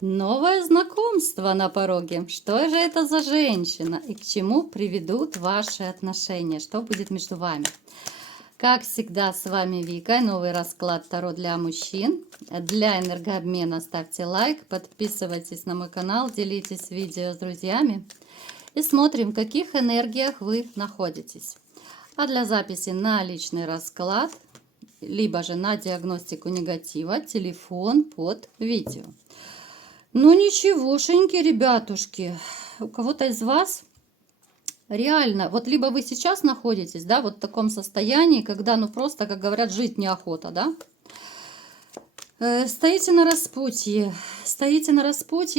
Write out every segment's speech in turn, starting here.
Новое знакомство на пороге. Что же это за женщина и к чему приведут ваши отношения? Что будет между вами? Как всегда, с вами Вика. Новый расклад Таро для мужчин. Для энергообмена ставьте лайк, подписывайтесь на мой канал, делитесь видео с друзьями. И смотрим, в каких энергиях вы находитесь. А для записи на личный расклад, либо же на диагностику негатива, телефон под видео. Ну ничегошеньки, ребятушки, у кого-то из вас реально, вот либо вы сейчас находитесь, да, вот в таком состоянии, когда, ну просто, как говорят, жить неохота, да, стоите на распутье,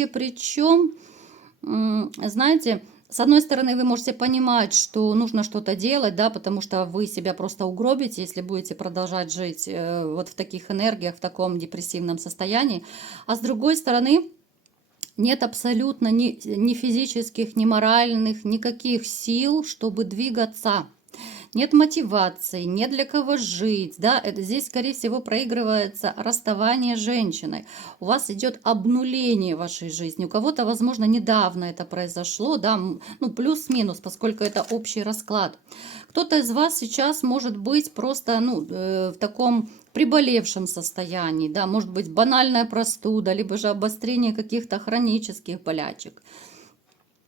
причем, знаете, с одной стороны, вы можете понимать, что нужно что-то делать, да, потому что вы себя просто угробите, если будете продолжать жить вот в таких энергиях, в таком депрессивном состоянии, а с другой стороны, нет абсолютно ни физических, ни моральных, никаких сил, чтобы двигаться. Нет мотивации, нет для кого жить. Да? Здесь, скорее всего, проигрывается расставание с женщиной. У вас идет обнуление вашей жизни. У кого-то, возможно, недавно это произошло, да? Ну, плюс-минус, поскольку это общий расклад. Кто-то из вас сейчас может быть просто в таком приболевшем состоянии, да, может быть банальная простуда, либо же обострение каких-то хронических болячек.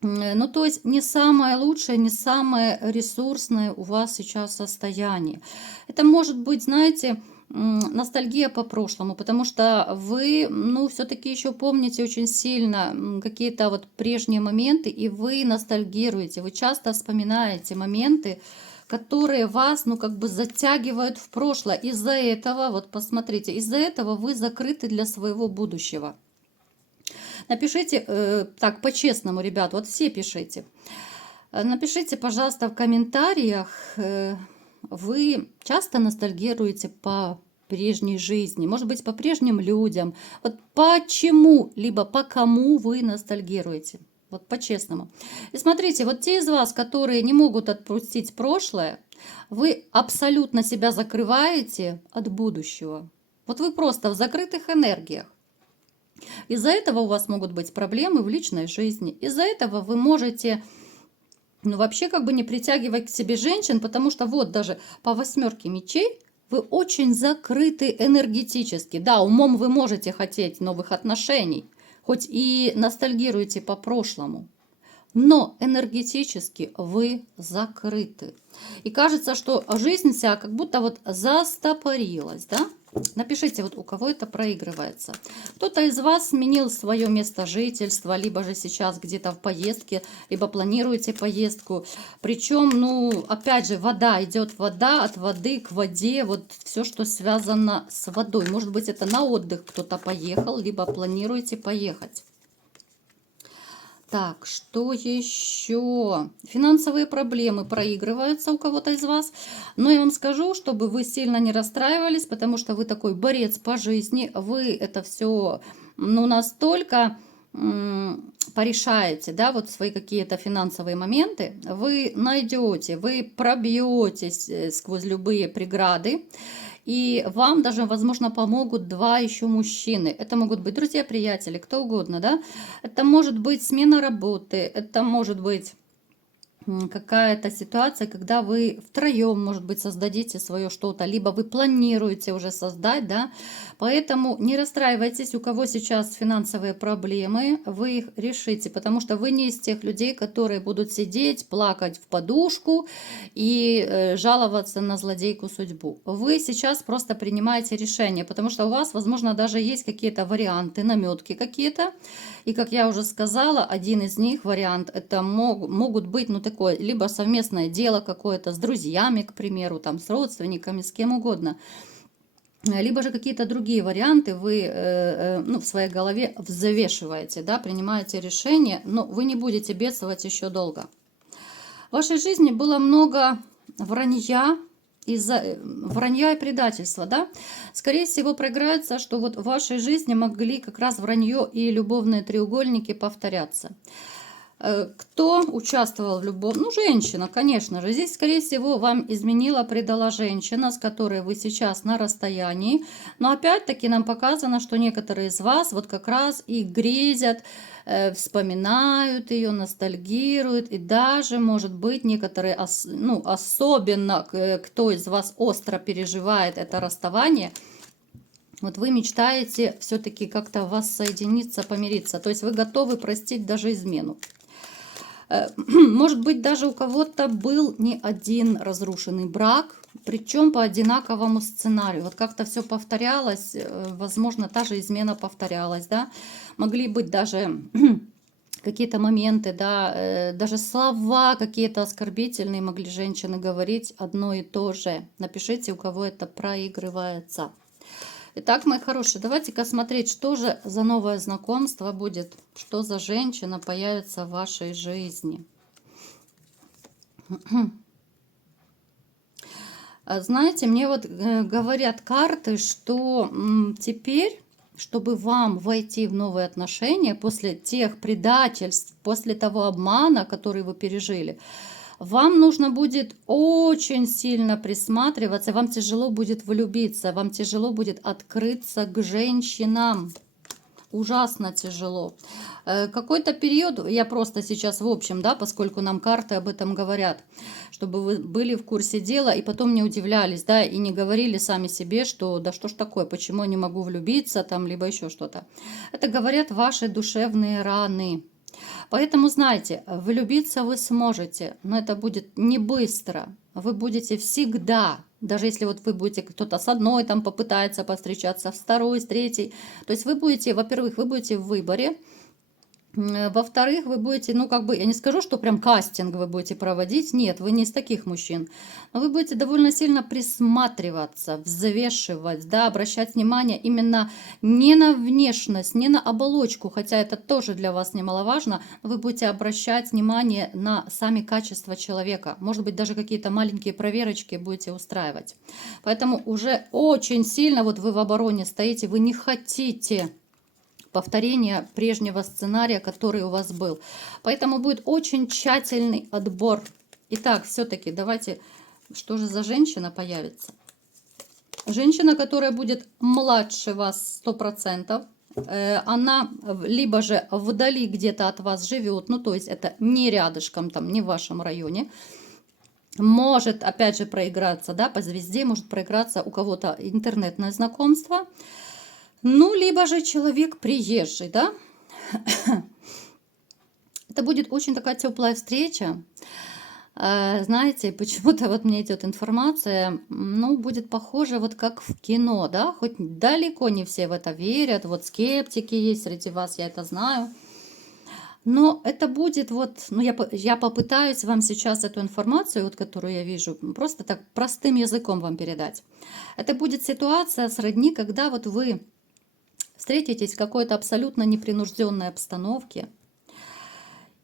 Ну, то есть не самое лучшее, не самое ресурсное у вас сейчас состояние. Это может быть, знаете, ностальгия по прошлому, потому что вы, ну, все-таки еще помните очень сильно какие-то вот прежние моменты, и вы ностальгируете, вы часто вспоминаете моменты, которые вас, ну, как бы затягивают в прошлое. Из-за этого, вот посмотрите, из-за этого вы закрыты для своего будущего. Напишите, так, по-честному, ребят, вот все пишите. Напишите, пожалуйста, в комментариях, вы часто ностальгируете по прежней жизни, может быть, по прежним людям. Вот почему, либо по кому вы ностальгируете. Вот по-честному. И смотрите, вот те из вас, которые не могут отпустить прошлое, вы абсолютно себя закрываете от будущего. Вот вы просто в закрытых энергиях. Из-за этого у вас могут быть проблемы в личной жизни. Из-за этого вы можете, ну, вообще как бы не притягивать к себе женщин, потому что вот даже по 8 мечей вы очень закрыты энергетически. Да, умом вы можете хотеть новых отношений, хоть и ностальгируете по прошлому, но энергетически вы закрыты. И кажется, что жизнь вся как будто вот застопорилась, да? Напишите, вот у кого это проигрывается. Кто-то из вас сменил свое место жительства, либо же сейчас где-то в поездке, либо планируете поездку. Причем, ну, опять же, вода идет, вода, от воды к воде, вот все, что связано с водой. Может быть, это на отдых кто-то поехал, либо планируете поехать. Так, что еще? Финансовые проблемы проигрываются у кого-то из вас. Но я вам скажу, чтобы вы сильно не расстраивались, потому что вы такой борец по жизни. Вы это все, ну, настолько порешаете, да, вот свои какие-то финансовые моменты. Вы найдете, вы пробьетесь сквозь любые преграды. И вам даже, возможно, помогут два еще мужчины. Это могут быть друзья, приятели, кто угодно, да. Это может быть смена работы, это может быть какая-то ситуация, когда вы втроем, может быть, создадите свое что-то, либо вы планируете уже создать, да. Поэтому не расстраивайтесь, у кого сейчас финансовые проблемы, вы их решите, потому что вы не из тех людей, которые будут сидеть, плакать в подушку и жаловаться на злодейку судьбу. Вы сейчас просто принимаете решение, потому что у вас, возможно, даже есть какие-то варианты, наметки какие-то. И, как я уже сказала, один из них, вариант, это могут быть, ну, такое, либо совместное дело какое-то с друзьями, к примеру, там, с родственниками, с кем угодно. Либо же какие-то другие варианты вы ну, в своей голове взвешиваете, да, принимаете решение, но вы не будете бедствовать еще долго. В вашей жизни было много вранья, из-за вранья и предательства, да, скорее всего проиграется, что вот в вашей жизни могли как раз вранье и любовные треугольники повторяться. Кто участвовал в любом... Ну, женщина, конечно же. Здесь, скорее всего, вам изменила, предала женщина, с которой вы сейчас на расстоянии. Но опять-таки нам показано, что некоторые из вас вот как раз и грезят, вспоминают ее, ностальгируют. И даже, может быть, некоторые, ну, особенно кто из вас остро переживает это расставание, вот вы мечтаете все-таки как-то воссоединиться, помириться. То есть вы готовы простить даже измену. Может быть, даже у кого-то был не один разрушенный брак, причем по одинаковому сценарию. Вот как-то все повторялось, возможно, та же измена повторялась, да. Могли быть даже какие-то моменты, да, даже слова какие-то оскорбительные могли женщины говорить одно и то же. Напишите, у кого это проигрывается. Итак, мои хорошие, давайте-ка смотреть, что же за новое знакомство будет, что за женщина появится в вашей жизни. Знаете, мне вот говорят карты, что теперь, чтобы вам войти в новые отношения после тех предательств, после того обмана, который вы пережили, вам нужно будет очень сильно присматриваться, вам тяжело будет влюбиться, вам тяжело будет открыться к женщинам. Ужасно тяжело. Какой-то период, я просто сейчас в общем, да, поскольку нам карты об этом говорят, чтобы вы были в курсе дела и потом не удивлялись, да, и не говорили сами себе, что да что ж такое, почему я не могу влюбиться, там, либо еще что-то. Это говорят ваши душевные раны. Поэтому, знаете, влюбиться вы сможете, но это будет не быстро. Вы будете всегда, даже если вот вы будете, кто-то с одной там попытается повстречаться, с второй, с третьей. То есть вы будете, во-первых, вы будете в выборе. Во-вторых, вы будете, ну, как бы, я не скажу, что прям кастинг вы будете проводить. Нет, вы не из таких мужчин. Но вы будете довольно сильно присматриваться, взвешивать, да, обращать внимание именно не на внешность, не на оболочку, хотя это тоже для вас немаловажно. Но вы будете обращать внимание на сами качества человека. Может быть, даже какие-то маленькие проверочки будете устраивать. Поэтому уже очень сильно вот вы в обороне стоите, вы не хотите повторение прежнего сценария, который у вас был. Поэтому будет очень тщательный отбор. Итак, все-таки давайте, что же за женщина появится? Женщина, которая будет младше вас 100%. Она либо же вдали где-то от вас живет, ну то есть это не рядышком, там, не в вашем районе. Может, опять же, проиграться, да, по звезде, может проиграться у кого-то интернетное знакомство. Ну, либо же человек приезжий, да. Это будет очень такая теплая встреча. Знаете, почему-то вот мне идет информация, ну, будет похоже вот как в кино, да, хоть далеко не все в это верят, вот скептики есть среди вас, я это знаю. Но это будет вот, ну, я попытаюсь вам сейчас эту информацию, вот, которую я вижу, просто так простым языком вам передать. Это будет ситуация сродни, когда вот вы встретитесь в какой-то абсолютно непринужденной обстановке,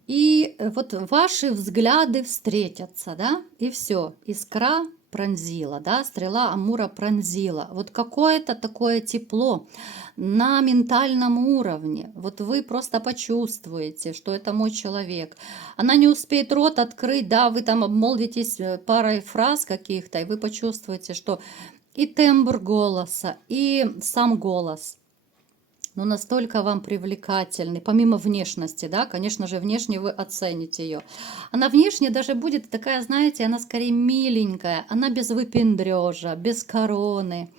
и вот ваши взгляды встретятся, да, и все, искра пронзила, да, стрела Амура пронзила. Вот какое-то такое тепло на ментальном уровне. Вот вы просто почувствуете, что это мой человек. Она не успеет рот открыть, да, вы там обмолвитесь парой фраз каких-то, и вы почувствуете, что и тембр голоса, и сам голос – но настолько вам привлекательный, помимо внешности, да, конечно же, внешне вы оцените ее. Она внешне даже будет такая, знаете, она скорее миленькая, она без выпендрежа, без короны.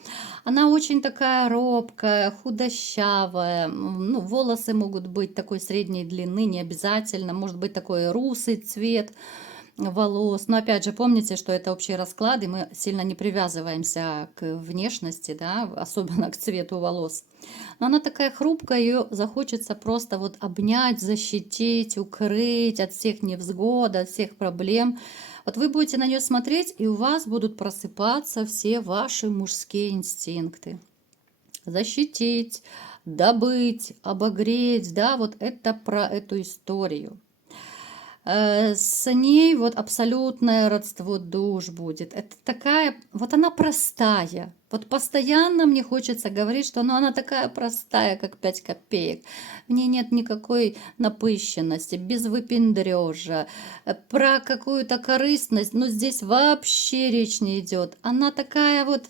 Она очень такая робкая, худощавая, ну, волосы могут быть такой средней длины, не обязательно, может быть такой русый цвет волос. Но опять же, помните, что это общие расклады, мы сильно не привязываемся к внешности, да, особенно к цвету волос. Но она такая хрупкая, ее захочется просто вот обнять, защитить, укрыть от всех невзгод, от всех проблем. Вот вы будете на нее смотреть, и у вас будут просыпаться все ваши мужские инстинкты. Защитить, добыть, обогреть, да, вот это про эту историю. С ней вот абсолютное родство душ будет. Это такая, вот она простая. Вот постоянно мне хочется говорить, что ну, она такая простая, как 5 копеек. В ней нет никакой напыщенности, без выпендрежа, про какую-то корыстность. Но здесь вообще речь не идет. Она такая вот,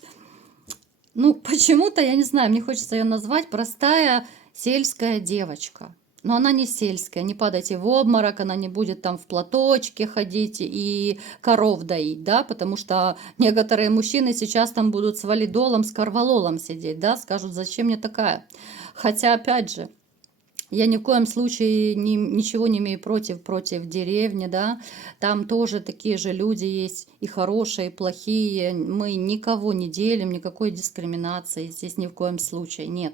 ну, почему-то, я не знаю, мне хочется ее назвать простая сельская девочка. Но она не сельская, не падайте в обморок, она не будет там в платочке ходить и коров доить, да, потому что некоторые мужчины сейчас там будут с валидолом, с карвалолом сидеть, да, скажут, зачем мне такая. Хотя, опять же, я ни в коем случае ничего не имею против деревни, да. Там тоже такие же люди есть, и хорошие, и плохие. Мы никого не делим, никакой дискриминации здесь ни в коем случае нет.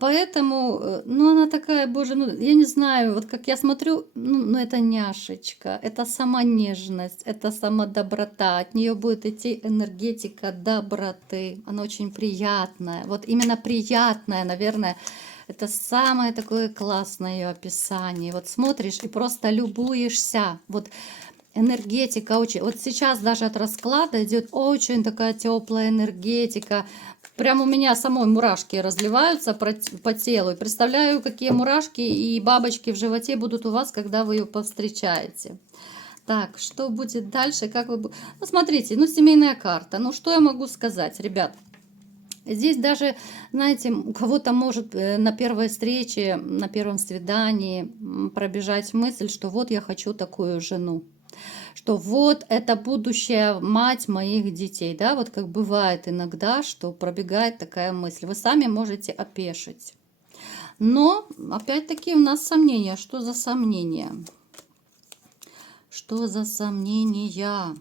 Поэтому, ну, она такая, боже, ну, я не знаю, вот как я смотрю, ну, это няшечка, это сама нежность, это сама доброта, от нее будет идти энергетика доброты, она очень приятная, вот именно приятная, наверное, это самое такое классное ее описание. Вот смотришь и просто любуешься, вот энергетика очень, вот сейчас даже от расклада идет очень такая теплая энергетика. Прям у меня самой мурашки разливаются по телу. И представляю, какие мурашки и бабочки в животе будут у вас, когда вы ее повстречаете. Так, что будет дальше? Как вы... Ну, смотрите, ну, семейная карта. Ну, что я могу сказать, ребят? Здесь даже, знаете, у кого-то может на первой встрече, на первом свидании пробежать мысль, что вот я хочу такую жену. Что вот это будущая мать моих детей, да, вот как бывает иногда, что пробегает такая мысль. Вы сами можете опешить. Но, опять-таки, у нас сомнения. Что за сомнения? Что за сомнения?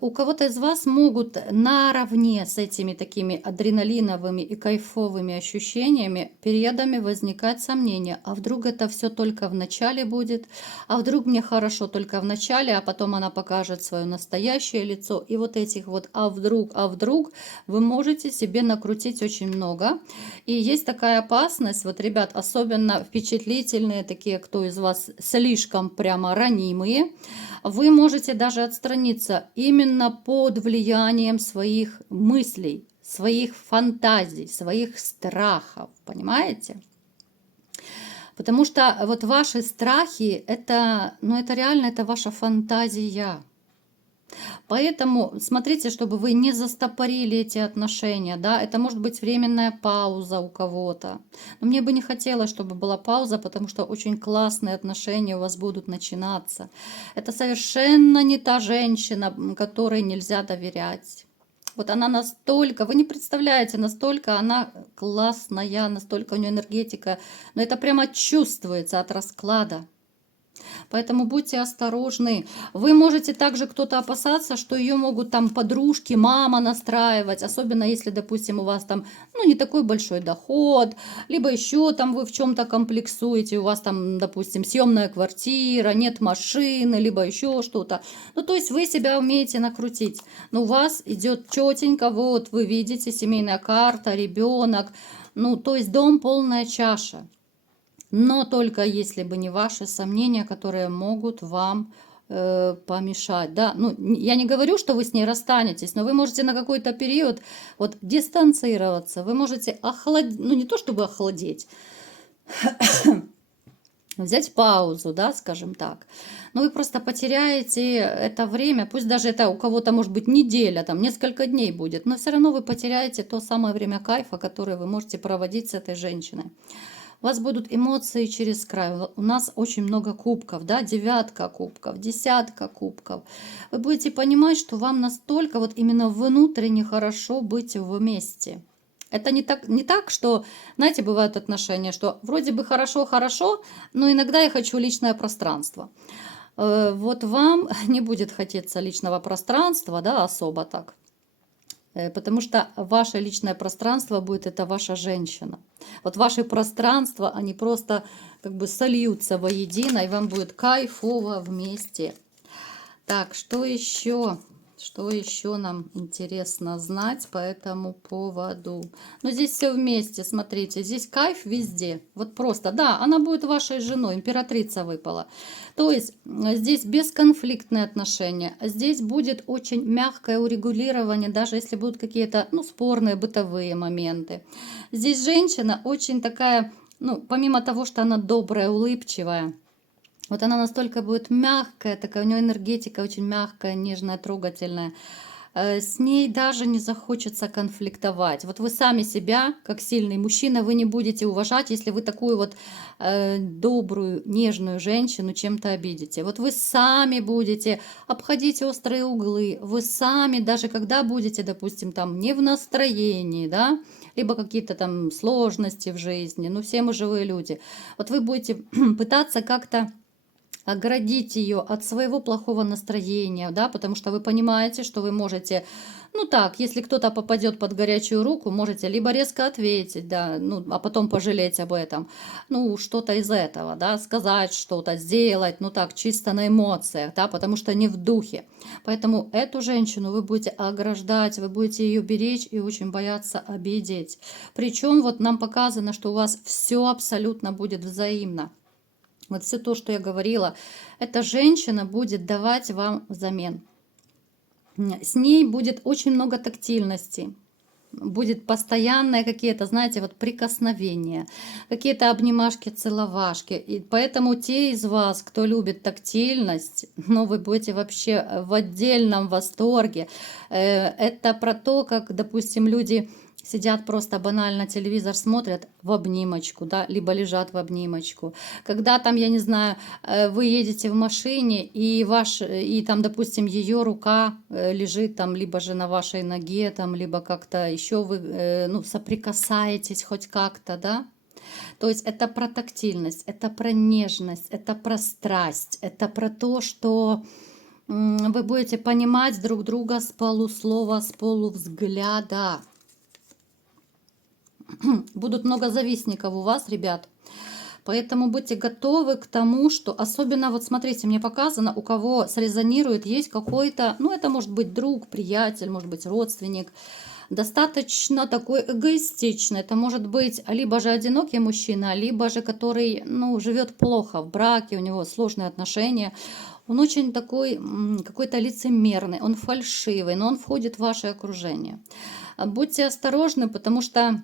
У кого-то из вас могут наравне с этими такими адреналиновыми и кайфовыми ощущениями периодами возникать сомнения. А вдруг это все только в начале будет? А вдруг мне хорошо только в начале, а потом она покажет свое настоящее лицо? И вот этих вот а вдруг вы можете себе накрутить очень много. И есть такая опасность, вот, ребят, особенно впечатлительные, такие, кто из вас слишком прямо ранимые, вы можете даже отстраниться именно под влиянием своих мыслей, своих фантазий, своих страхов, понимаете? Потому что вот ваши страхи, это, ну это реально, это ваша фантазия. Поэтому смотрите, чтобы вы не застопорили эти отношения, да, это может быть временная пауза у кого-то. Но мне бы не хотелось, чтобы была пауза, потому что очень классные отношения у вас будут начинаться. Это совершенно не та женщина, которой нельзя доверять. Вот она настолько, вы не представляете, настолько она классная, настолько у нее энергетика, но это прямо чувствуется от расклада. Поэтому будьте осторожны. Вы можете также кто-то опасаться, что ее могут там подружки, мама настраивать, особенно если, допустим, у вас там, ну, не такой большой доход, либо еще там вы в чем-то комплексуете, у вас там, допустим, съемная квартира, нет машины, либо еще что-то. Ну, то есть вы себя умеете накрутить. Но у вас идет четенько, вот вы видите, семейная карта, ребенок, ну, то есть дом полная чаша. Но только если бы не ваши сомнения, которые могут вам помешать. Да? Ну, я не говорю, что вы с ней расстанетесь, но вы можете на какой-то период вот дистанцироваться. Вы можете охладеть, ну не то чтобы охладеть, взять паузу, да, скажем так. Но вы просто потеряете это время, пусть даже это у кого-то может быть неделя, там несколько дней будет, но все равно вы потеряете то самое время кайфа, которое вы можете проводить с этой женщиной. У вас будут эмоции через край. У нас очень много кубков, да, 9 кубков, 10 кубков. Вы будете понимать, что вам настолько вот именно внутренне хорошо быть вместе. Это не так, что, знаете, бывают отношения, что вроде бы хорошо, но иногда я хочу личное пространство. Вот вам не будет хотеться личного пространства, да, особо так. Потому что ваше личное пространство будет это ваша женщина. Вот ваши пространства, они просто как бы сольются воедино, и вам будет кайфово вместе. Так, что еще? Что еще нам интересно знать по этому поводу? Ну, здесь все вместе, смотрите, здесь кайф везде. Вот просто, да, она будет вашей женой, императрица выпала. То есть здесь бесконфликтные отношения. Здесь будет очень мягкое урегулирование, даже если будут какие-то, ну, спорные бытовые моменты. Здесь женщина очень такая, ну, помимо того, что она добрая, улыбчивая, вот она настолько будет мягкая, такая у нее энергетика очень мягкая, нежная, трогательная. С ней даже не захочется конфликтовать. Вот вы сами себя, как сильный мужчина, вы не будете уважать, если вы такую вот добрую, нежную женщину чем-то обидите. Вот вы сами будете обходить острые углы, вы сами, даже когда будете, допустим, там не в настроении, да, либо какие-то там сложности в жизни, ну все мы живые люди, вот вы будете пытаться как-то оградить ее от своего плохого настроения, да, потому что вы понимаете, что вы можете, ну так, если кто-то попадет под горячую руку, можете либо резко ответить, да, ну, а потом пожалеть об этом, ну, что-то из этого, да, сказать что-то, сделать, ну так, чисто на эмоциях, да, потому что не в духе. Поэтому эту женщину вы будете ограждать, вы будете ее беречь и очень бояться обидеть. Причем вот нам показано, что у вас все абсолютно будет взаимно. Вот все то, что я говорила, эта женщина будет давать вам взамен. С ней будет очень много тактильности. Будет постоянное какие-то, знаете, вот прикосновения, какие-то обнимашки, целовашки. И поэтому те из вас, кто любит тактильность, ну, вы будете вообще в отдельном восторге. Это про то, как, допустим, люди сидят просто банально, телевизор смотрят в обнимочку, да, либо лежат в обнимочку. Когда там, я не знаю, вы едете в машине, и там, допустим, ее рука лежит там, либо же на вашей ноге, там, либо как-то еще вы, ну, соприкасаетесь хоть как-то, да. То есть это про тактильность, это про нежность, это про страсть, это про то, что вы будете понимать друг друга с полуслова, с полувзгляда. Будут много завистников у вас, ребят. Поэтому будьте готовы к тому, что особенно, вот смотрите, мне показано, у кого срезонирует, есть какой-то, ну это может быть друг, приятель, может быть родственник, достаточно такой эгоистичный. Это может быть либо же одинокий мужчина, либо же который, ну, живет плохо в браке, у него сложные отношения. Он очень такой какой-то лицемерный, он фальшивый, но он входит в ваше окружение. Будьте осторожны, потому что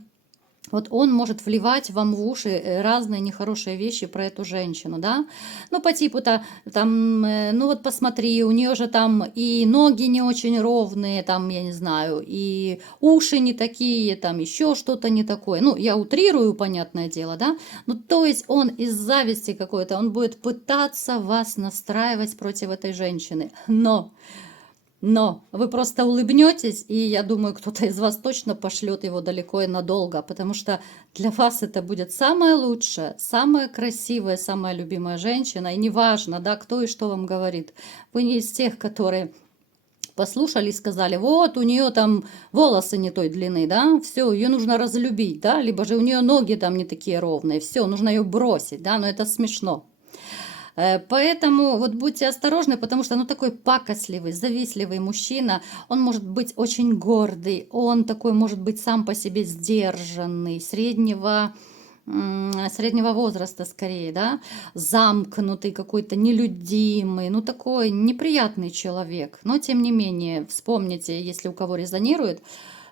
вот он может вливать вам в уши разные нехорошие вещи про эту женщину, да? Ну, по типу-то, там, ну вот посмотри, у нее же там и ноги не очень ровные, там, я не знаю, и уши не такие, там, еще что-то не такое. Ну, я утрирую, понятное дело, да? Ну, то есть он из зависти какой-то, он будет пытаться вас настраивать против этой женщины. Но вы просто улыбнетесь, и я думаю, кто-то из вас точно пошлет его далеко и надолго, потому что для вас это будет самая лучшая, самая красивая, самая любимая женщина. И неважно, да, кто и что вам говорит. Вы не из тех, которые послушали и сказали, вот у нее там волосы не той длины, да, все, ее нужно разлюбить, да, либо же у нее ноги там не такие ровные, все, нужно ее бросить, да, но это смешно. Поэтому вот будьте осторожны, потому что, ну, такой пакостливый, завистливый мужчина, он может быть очень гордый, он такой может быть сам по себе сдержанный, среднего возраста скорее, да, замкнутый, какой-то нелюдимый, ну, такой неприятный человек. Но, тем не менее, вспомните, если у кого резонирует,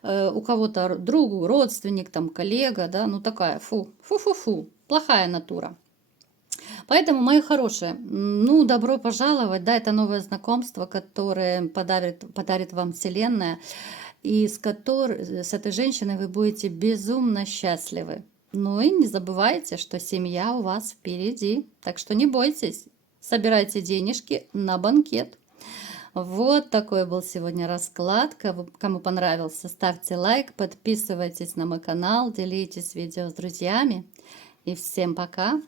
у кого-то другу, родственник, там, коллега, да, ну, такая, фу-фу-фу, плохая натура. Поэтому, мои хорошие, ну, добро пожаловать, да, это новое знакомство, которое подарит вам Вселенная, и с этой женщиной вы будете безумно счастливы. Ну и не забывайте, что семья у вас впереди, так что не бойтесь, собирайте денежки на банкет. Вот такой был сегодня расклад. Кому понравился, ставьте лайк, подписывайтесь на мой канал, делитесь видео с друзьями. И всем пока!